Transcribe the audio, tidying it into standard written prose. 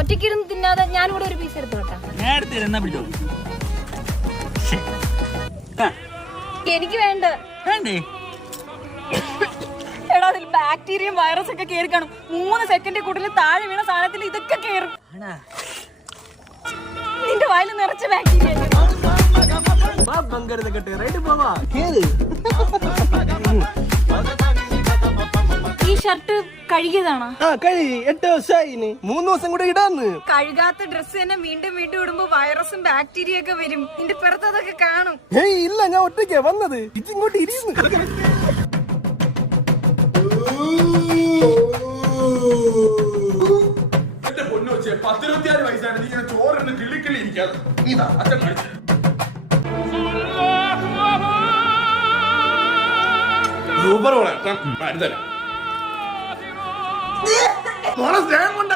ഒറ്റയ്ക്കിരുന്ന് തിന്നാതെ ഞാനിവിടെ ഒരു പീസ് എടുത്തോട്ടെ. എനിക്ക് വേണ്ട. എടാ അതിൽ ബാക്ടീരിയയും വൈറസ് ഒക്കെ കേറി കാണും. 3 സെക്കൻഡിൽ കൂടുതൽ താഴെ വീണ സാധനത്തിൽ ഇതൊക്കെ കേറും. നിന്റെ വായിൽ നിറച്ച ബാക്ടീരിയ. ഈ ഷർട്ട് കഴുകിയതാണോ? 8 ദിവസമായി. 3 ദിവസം കൂടെ ഇടാന്ന്. കഴുകാത്ത ഡ്രസ്സ് തന്നെ വീണ്ടും വീണ്ടും ഇടുമ്പോ വൈറസും ബാക്ടീരിയ ഒക്കെ വരും. നിന്റെ പുറത്ത് അതൊക്കെ കാണും. ഇല്ല, ഞാൻ ഒറ്റയ്ക്കാ വന്നത്. ഇങ്ങോട്ട് ഇരിക്കുന്നു. എന്റെ പൊന്നു വെച്ചേ 10-26 വയസ്സാണ്. നീ ഇങ്ങനെ ചോറിന് കിള്ളിക്കിള്ളി ഇരിക്കാതെ ഇതാ അച്ഛൻ സൂപ്പർ സ്നേഹം കൊണ്ട്